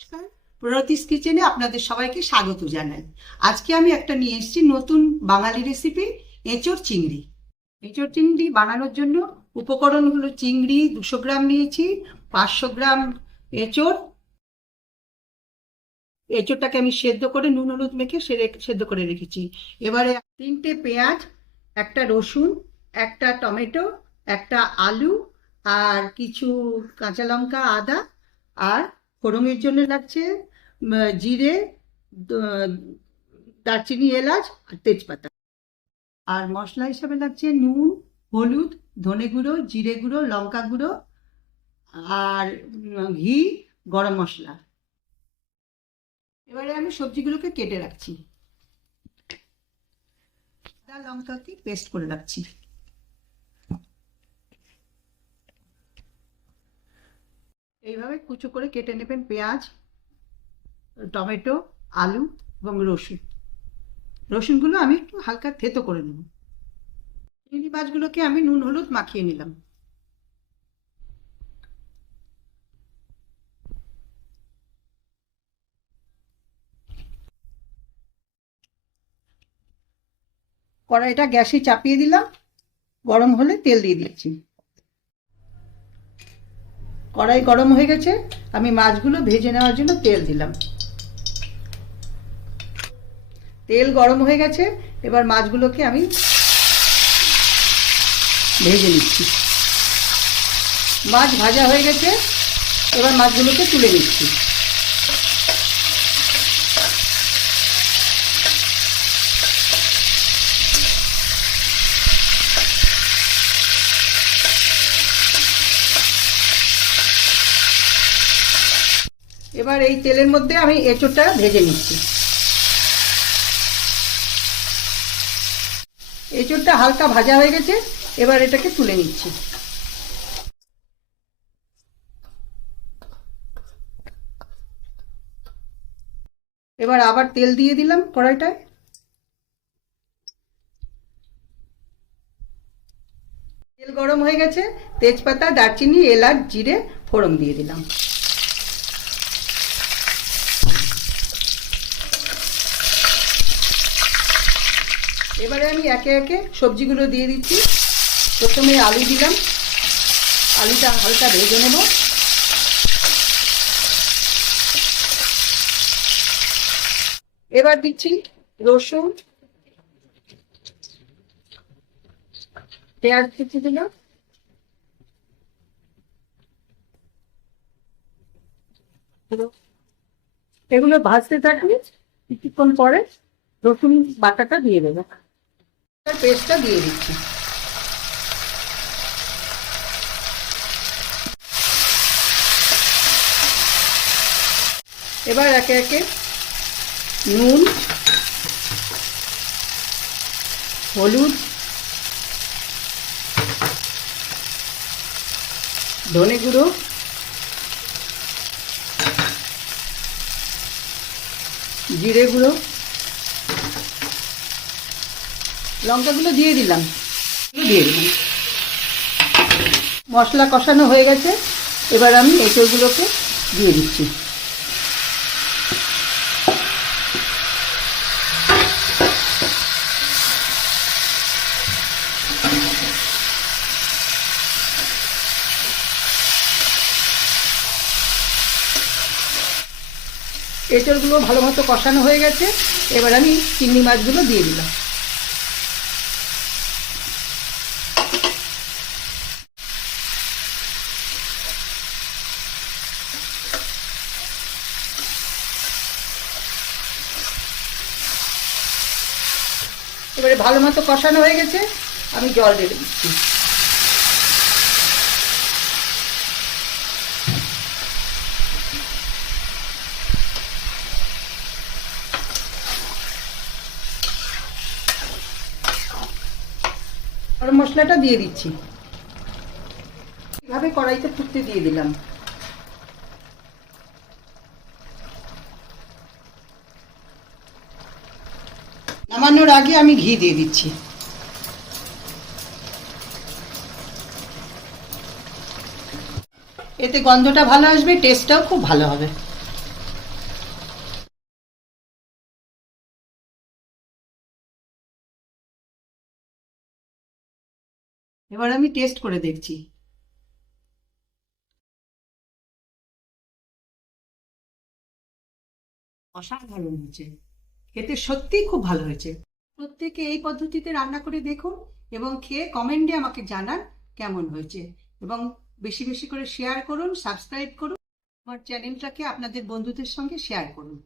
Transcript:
নমস্কার, প্রণতিস কিচেনে আপনাদের সবাইকে স্বাগত জানাই। আজকে আমি একটা নিয়ে এসেছি নতুন বাঙালি রেসিপি, এঁচোড় চিংড়ি। এঁচোড় চিংড়ি বানানোর জন্য উপকরণ হলো চিংড়ি 200 গ্রাম নিয়েছি, 500 গ্রাম এঁচোড়। এঁচোড়টাকে আমি সেদ্ধ করে নুন হলুদ মেখে সেদ্ধ করে রেখেছি। এবারে 3টে পেঁয়াজ, একটা রসুন, একটা টমেটো, একটা আলু, আর কিছু কাঁচা লঙ্কা, আদা, আর ফোড়নের জন্য লাগছে জিরে, দ- দারচিনি, এলাচ আর তেজপাতা। আর মশলা হিসাবে লাগছে নুন, হলুদ, ধনে গুঁড়ো, জিরে গুঁড়ো, লঙ্কা গুঁড়ো, আর ঘি, গরম মশলা। এবারে আমি সবজিগুলোকে কেটে রাখছি। আদা লঙ্কাকে পেস্ট করে রাখছি। এইভাবে কুচো করে কেটে নেবেন পেঁয়াজ, টমেটো, আলু এবং রসুন। রসুনগুলো আমি একটু হালকা থেতো করে নেব। চিংড়ি মাছগুলোকে আমি নুন হলুদ মাখিয়ে নিলাম। কড়াইটা গ্যাসে চাপিয়ে দিলাম, গরম হলে তেল দিয়ে দিচ্ছি। কড়াই গরম হয়ে গেছে, আমি মাছগুলো ভেজে নেওয়ার জন্য তেল দিলাম। তেল গরম হয়ে গেছে, এবার মাছগুলোকে আমি ভেজে নিচ্ছি। মাছ ভাজা হয়ে গেছে, এবার মাছগুলোকে তুলে নিচ্ছি। এবার এই তেলের মধ্যে আমি এঁচোড়টা ভেজে নিচ্ছি। এঁচোড়টা হালকা ভাজা হয়ে গেছে, এবার এটাকে তুলে নিচ্ছি। এবার আবার তেল দিয়ে দিলাম কড়াইটায়। তেল গরম হয়ে গেছে, তেজপাতা, দারচিনি, এলাচ, জিরে ফোড়ন দিয়ে দিলাম। এবারে আমি একে একে সবজিগুলো দিয়ে দিচ্ছি। প্রথমে আলু দিলাম, আলুটা হালকা ভেজে নেব। এবার দিচ্ছি রসুন, পেঁয়াজ কুচি দিলাম, এগুলো ভাজতে থাকলে কিছুক্ষণ পরে রসুন বাটাটা দিয়ে দেবো। পেস্টটা দিয়ে দিচ্ছি। এবার একে একে নুন, হলুদ, ধনে গুঁড়ো, জিরে গুঁড়ো, লঙ্কাগুলো দিয়ে দিলাম। মশলা কষানো হয়ে গেছে, এবার আমি এঁচোড়গুলোকে দিয়ে দিচ্ছি। এঁচোড়গুলো ভালো মতো কষানো হয়ে গেছে, এবার আমি চিংড়ি মাছগুলো দিয়ে দিলাম। এবারে ভালো মতো কষানো হয়ে গেছে, আমি জল দিয়ে দিচ্ছি। গরম মশলাটা দিয়ে দিচ্ছি। এভাবে কড়াইতে ফুটতে দিয়ে দিলাম। নামানোর আগে আমি ঘি দিয়ে দিচ্ছি। এতে গন্ধটা ভালো আসবে, টেস্টটাও খুব ভালো হবে। এবার আমি টেস্ট করে দেখছি। অসাধারণ হয়েছে, খেতে সত্যিই খুব ভালো হয়েছে। প্রত্যেকে এই পদ্ধতিতে রান্না করে দেখুন এবং খেয়ে কমেন্টে আমাকে জানান কেমন হয়েছে। এবং বেশি বেশি করে শেয়ার করুন, সাবস্ক্রাইব করুন, আমার চ্যানেলটাকে আপনাদের বন্ধুদের সঙ্গে শেয়ার করুন।